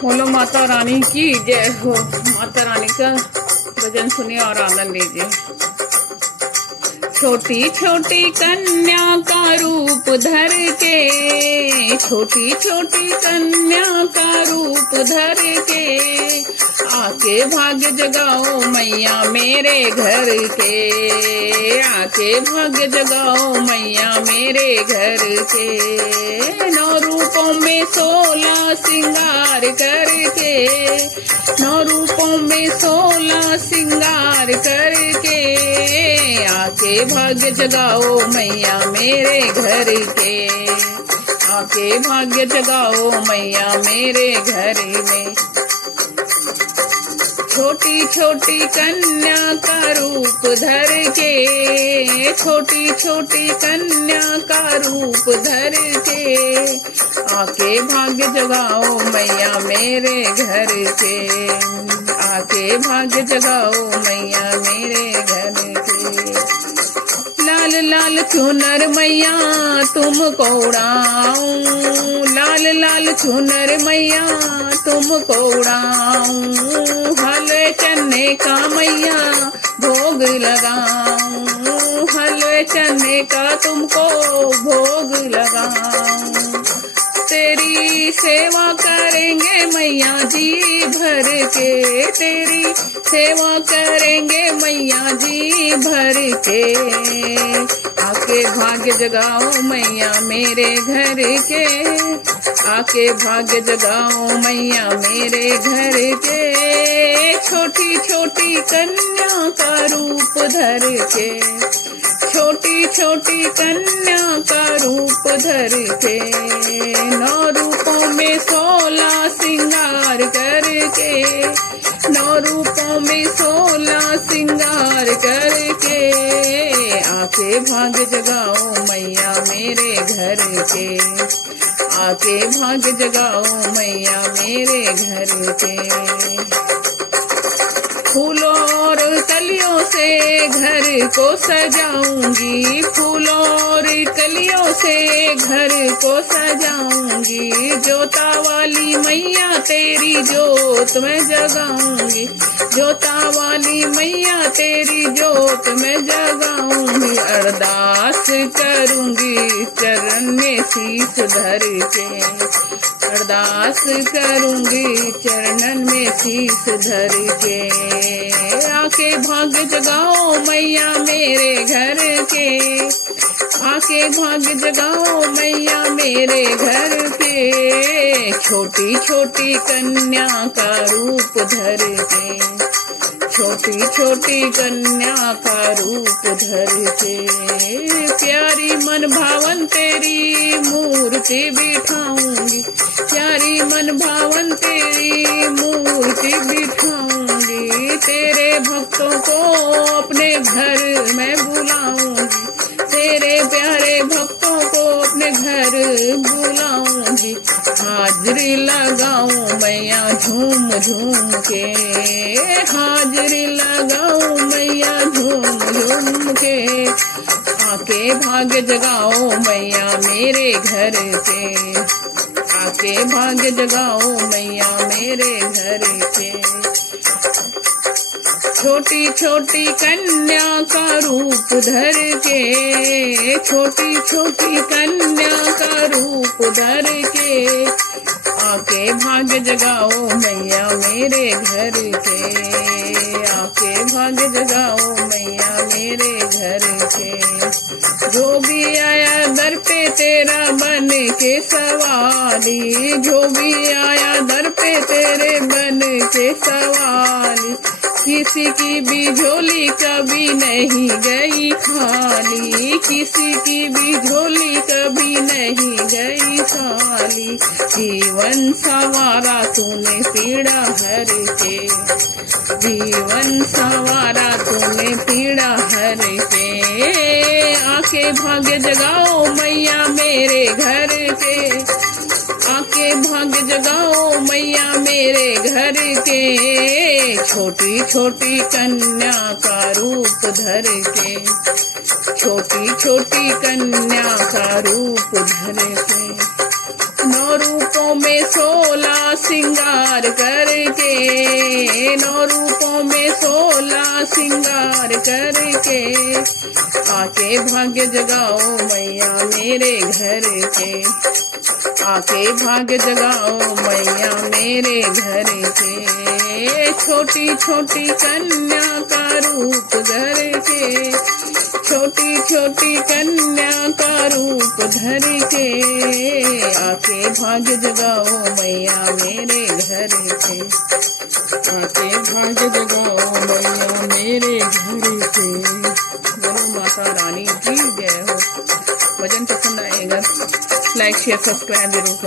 बोलो माता रानी की जय हो। माता रानी का भजन सुनिए और आनंद लीजिए। छोटी छोटी कन्या का रूप धर के, छोटी छोटी कन्या का रूप धर के, आके भाग्य जगाओ मैया मेरे घर के, आके भाग्य जगाओ मैया मेरे घर के। 9 रूपों में 16 श्रृंगार करके, 9 रूपों में 16 श्रृंगार करके, आके भाग्य जगाओ मैया मेरे घर के, आके भाग्य जगाओ मैया मेरे घर में। छोटी छोटी कन्या का रूप धर के, छोटी छोटी कन्या का रूप धर के, आके भाग्य जगाओ मैया मेरे घर के, आके भाग्य जगाओ मैया मेरे घर के। लाल लाल चुनर मैया तुमको उड़ाऊं, लाल लाल चुनर मैया तुमको उड़ाऊं, हलवे चने का मैया भोग लगाऊं, हलवे चने का तुमको भोग लगाऊं। तेरी सेवा करेंगे मैया जी भर के, तेरी सेवा करेंगे मैया जी भर के, आके भाग्य जगाओ मैया मेरे घर के, आके भाग्य जगाओ मैया मेरे घर के। छोटी छोटी कन्या का रूप धर के, छोटी छोटी कन्या का रूप धर के, 9 रूपों में 16 श्रृंगार करके, 9 रूपों में 16 श्रृंगार करके, आके भाग्य जगाओ मैया मेरे घर के, आके भाग्य जगाओ मैया मेरे घर के। फूलों और कलियों से घर को सजाऊंगी, फूलों और कलियों से घर को सजाऊंगी, जोता वाली मैया तेरी जोत में जगाऊंगी, जोता वाली मैया तेरी जोत में जगाऊंगी। अरदास करूंगी चरण में शीश धर के, अरदास करूंगी चरणन में शीश धर के, आके भाग्य जगाओ मैया मेरे घर के, आके भाग्य जगाओ मैया मेरे घर के। छोटी छोटी कन्या का रूप धर के, छोटी छोटी कन्या का रूप धर के, प्यारी मन भावन तेरी मूर्ति बिठाऊंगी, प्यारी मन भावन तेरी मूर्ति बिठाऊंगी, तेरे भक्तों को अपने घर में बुलाऊंगी, तेरे प्यारे भक्तों को अपने घर बुलाऊंगी। हाजरी लगाऊं मैया झूम झूम के, हाजरी लगाऊं मैया झूम झूम के, आके भाग्य जगाओ मैया मेरे घर के, आके भाग्य जगाओ मैया मेरे घर के। छोटी छोटी कन्या का रूप धर के, छोटी छोटी कन्या का रूप धर के, आके भाग्य जगाओ मैया मेरे घर के, आके भाग्य जगाओ मैया मेरे घर के। जो भी आया दर पे तेरा बन के सवाली, जो भी आया दर पे तेरे बन के सवाली, किसी की भी झोली कभी नहीं गई खाली, किसी की भी झोली कभी नहीं गई खाली। जीवन संवारा तूने पीड़ा हर के, जीवन संवारा तूने पीड़ा हर के, आके भाग्य जगाओ मैया मेरे घर के, आके भाग्य जगाओ मैया मेरे घर के। छोटी छोटी कन्या का रूप धर के, छोटी छोटी कन्या का रूप धर के, 9 रूपों में में 16 श्रृंगार करके, 9 रूपों में 16 श्रृंगार करके, आके भाग्य जगाओ मैया मेरे घर के, आके भाग्य जगाओ मैया मेरे घर के। छोटी छोटी कन्या का रूप धर के, छोटी छोटी कन्या का रूप धर के, आके भाग्य जगाओ मैया मेरे घर के, आके भाग्य जगाओ मैया मेरे घर के। बोलो माता रानी की जय हो। भजन पसंद आएगा लाइक शेयर सब्सक्राइब जरूर करें।